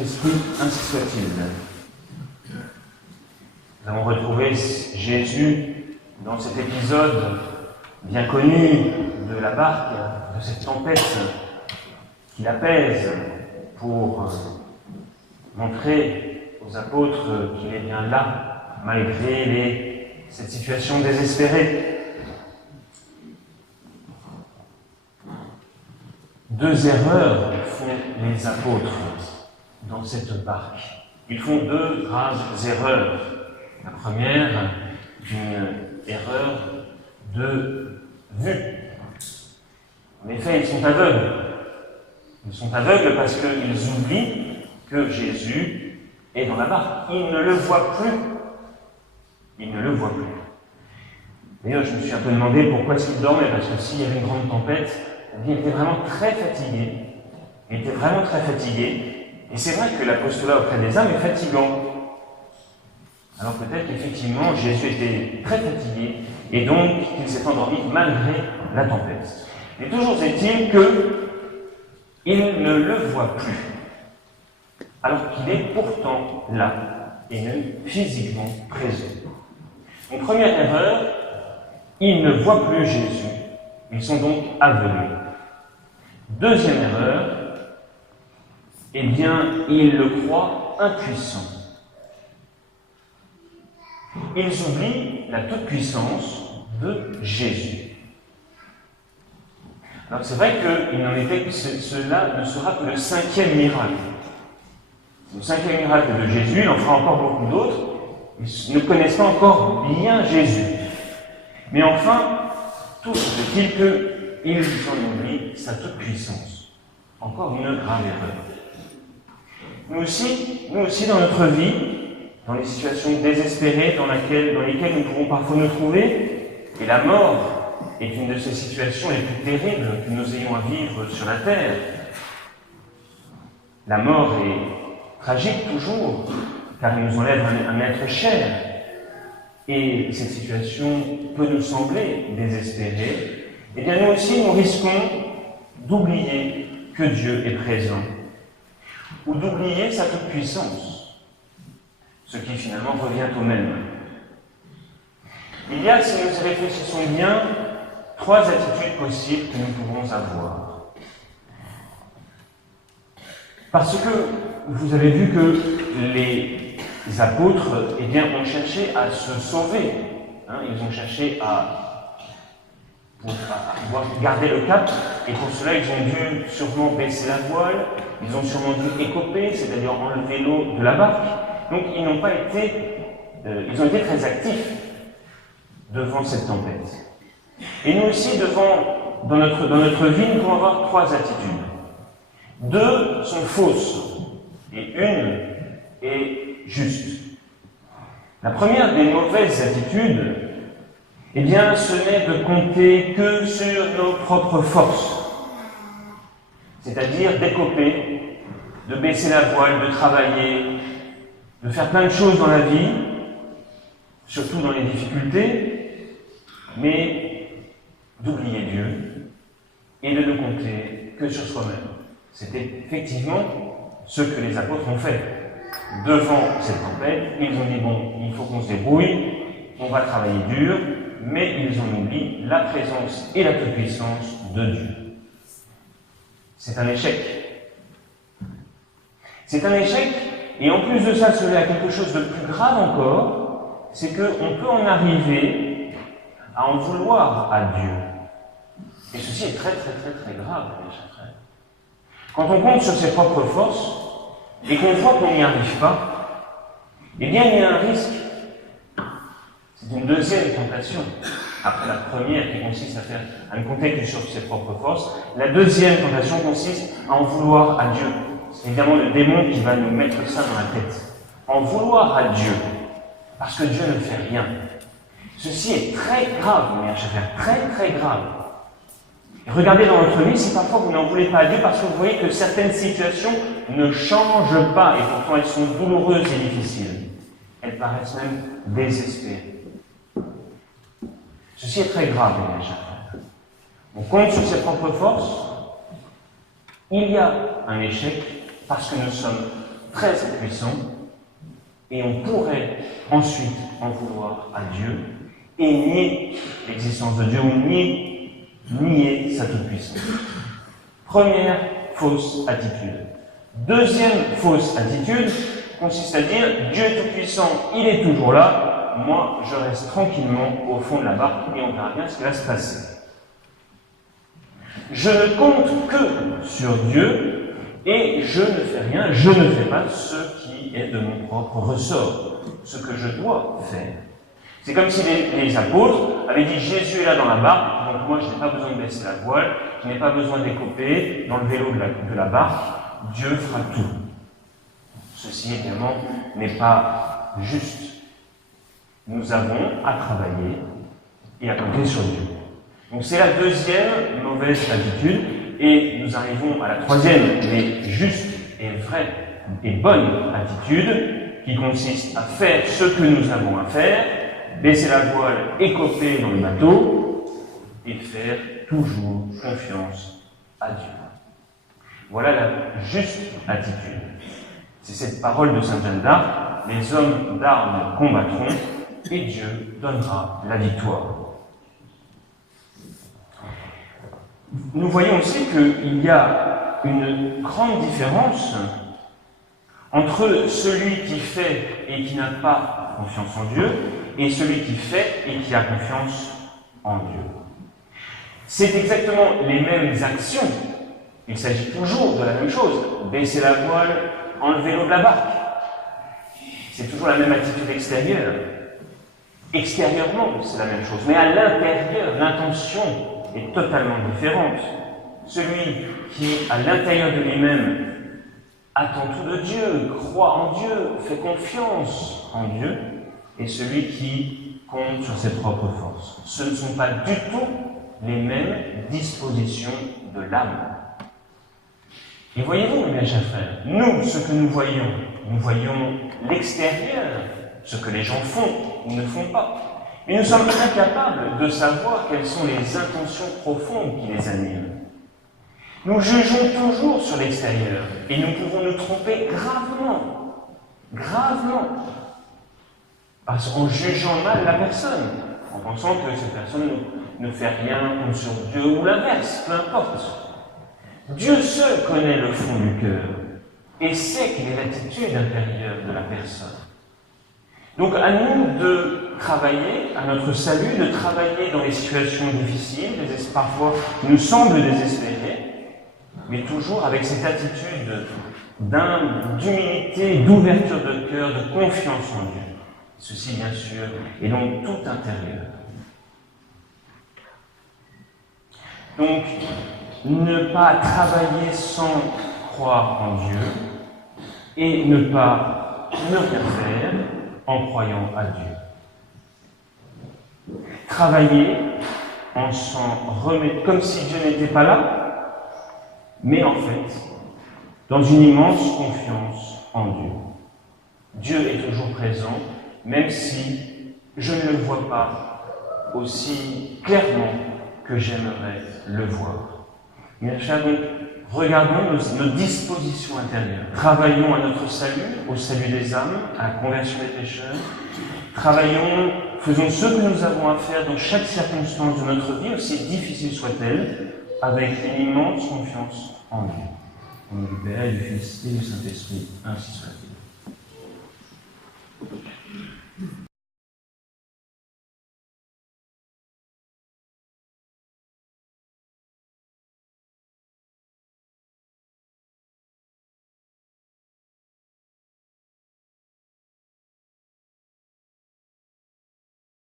Saint-Esprit, ainsi soit-il. Nous avons retrouvé Jésus dans cet épisode bien connu de la barque, de cette tempête qui l'apaise pour montrer aux apôtres qu'il est bien là, malgré cette situation désespérée. Deux erreurs font les apôtres dans cette barque. Ils font deux graves erreurs. La première, une erreur de vue. En effet, ils sont aveugles. Ils sont aveugles parce qu'ils oublient que Jésus est dans la barque. Ils ne le voient plus. Ils ne le voient plus. D'ailleurs, je me suis un peu demandé pourquoi est-ce qu'il dormait, parce que s'il y avait une grande tempête, il était vraiment très fatigué. Il était vraiment très fatigué. Et c'est vrai que l'apostolat auprès des âmes est fatigant. Alors peut-être qu'effectivement, Jésus était très fatigué, et donc qu'il s'est endormi malgré la tempête. Mais toujours est-il qu'il ne le voit plus, alors qu'il est pourtant là, et même physiquement présent. Donc première erreur, ils ne voient plus Jésus. Ils sont donc aveuglés. Deuxième erreur, eh bien, ils le croient impuissant. Ils oublient la toute-puissance de Jésus. Alors c'est vrai que cela ne sera que le cinquième miracle. Le cinquième miracle de Jésus, il en fera encore beaucoup d'autres. Ils ne connaissent pas encore bien Jésus. Mais enfin, tout est-il qu'ils en oublient sa toute-puissance. Encore une grave erreur. Nous aussi, dans notre vie, dans les situations désespérées dans lesquelles nous pouvons parfois nous trouver, et la mort est une de ces situations les plus terribles que nous ayons à vivre sur la terre. La mort est tragique toujours, car elle nous enlève un être cher. Et cette situation peut nous sembler désespérée. Eh bien, nous aussi, nous risquons d'oublier que Dieu est présent, ou d'oublier sa toute-puissance, ce qui finalement revient au même. Il y a, si nous y réfléchissons bien, trois attitudes possibles que nous pouvons avoir. Parce que vous avez vu que les apôtres ont cherché à se sauver. Ils ont cherché à pouvoir garder le cap, et pour cela ils ont dû sûrement baisser la voile, ils ont sûrement dû écoper, c'est-à-dire enlever l'eau de la barque. Donc ils ont été très actifs devant cette tempête. Et nous aussi, dans notre vie, nous pouvons avoir trois attitudes. Deux sont fausses, et une est juste. La première des mauvaises attitudes, eh bien, ce n'est de compter que sur nos propres forces. C'est-à-dire d'écoper, de baisser la voile, de travailler, de faire plein de choses dans la vie, surtout dans les difficultés, mais d'oublier Dieu et de ne compter que sur soi-même. C'était effectivement ce que les apôtres ont fait. Devant cette tempête, ils ont dit, bon, il faut qu'on se débrouille, on va travailler dur, mais ils ont oublié la présence et la toute-puissance de Dieu. C'est un échec. C'est un échec, et en plus de ça, cela a quelque chose de plus grave encore, c'est qu'on peut en arriver à en vouloir à Dieu. Et ceci est très, très, très, très grave, mes chers frères. Quand on compte sur ses propres forces, et qu'on voit qu'on n'y arrive pas, eh bien, il y a un risque. C'est une deuxième tentation. Après la première qui consiste à ne compter que sur ses propres forces, la deuxième tentation consiste à en vouloir à Dieu. C'est évidemment le démon qui va nous mettre ça dans la tête. En vouloir à Dieu, parce que Dieu ne fait rien. Ceci est très grave, mes chers frères, très très grave. Et regardez dans votre vie, si parfois vous n'en voulez pas à Dieu, parce que vous voyez que certaines situations ne changent pas, et pourtant elles sont douloureuses et difficiles. Elles paraissent même désespérées. Ceci est très grave, mes chers frères. On compte sur ses propres forces, il y a un échec, parce que nous sommes très puissant, et on pourrait ensuite en vouloir à Dieu et nier l'existence de Dieu ou nier sa toute-puissance. Première fausse attitude. Deuxième fausse attitude consiste à dire Dieu est tout-puissant, il est toujours là, moi je reste tranquillement au fond de la barque et on verra bien ce qui va se passer. Je ne compte que sur Dieu et je ne fais rien, je ne fais pas ce qui est de mon propre ressort, ce que je dois faire. C'est comme si les apôtres avaient dit Jésus est là dans la barque, donc moi je n'ai pas besoin de baisser la voile, je n'ai pas besoin d'écoper dans le vélo de la barque, Dieu fera tout. Ceci évidemment n'est pas juste. Nous avons à travailler et à compter sur Dieu. Donc c'est la deuxième mauvaise attitude, et nous arrivons à la troisième, mais juste et vraie et bonne attitude, qui consiste à faire ce que nous avons à faire, baisser la voile, écoper dans le bateau, et faire toujours confiance à Dieu. Voilà la juste attitude. C'est cette parole de saint Jeanne d'Arc, les hommes d'armes combattront, et Dieu donnera la victoire. Nous voyons aussi qu'il y a une grande différence entre celui qui fait et qui n'a pas confiance en Dieu et celui qui fait et qui a confiance en Dieu. C'est exactement les mêmes actions. Il s'agit toujours de la même chose. Baisser la voile, enlever l'eau de la barque. C'est toujours la même attitude extérieure. Extérieurement, c'est la même chose. Mais à l'intérieur, l'intention est totalement différente. Celui qui, à l'intérieur de lui-même, attend tout de Dieu, croit en Dieu, fait confiance en Dieu, et celui qui compte sur ses propres forces. Ce ne sont pas du tout les mêmes dispositions de l'âme. Et voyez-vous, mes chers frères, nous, ce que nous voyons l'extérieur, ce que les gens font ou ne font pas. Mais nous sommes incapables de savoir quelles sont les intentions profondes qui les animent. Nous jugeons toujours sur l'extérieur et nous pouvons nous tromper gravement, en jugeant mal la personne, en pensant que cette personne ne fait rien contre sur Dieu ou l'inverse, peu importe. Dieu seul connaît le fond du cœur et sait quelle est l'attitude intérieure de la personne. Donc à nous de travailler à notre salut, de travailler dans les situations difficiles, parfois qui nous semblent désespérées, mais toujours avec cette attitude d'humilité, d'ouverture de cœur, de confiance en Dieu. Ceci, bien sûr, est donc tout intérieur. Donc, ne pas travailler sans croire en Dieu et ne rien faire en croyant à Dieu. Travailler en s'en remettant, comme si Dieu n'était pas là, mais en fait, dans une immense confiance en Dieu. Dieu est toujours présent, même si je ne le vois pas aussi clairement que j'aimerais le voir. Bien sûr, donc, regardons nos dispositions intérieures. Travaillons à notre salut, au salut des âmes, à la conversion des pécheurs. Travaillons, faisons ce que nous avons à faire dans chaque circonstance de notre vie, aussi difficile soit-elle, avec une immense confiance en Dieu. Au nom du Père et du Fils et du Saint-Esprit, ainsi soit-il.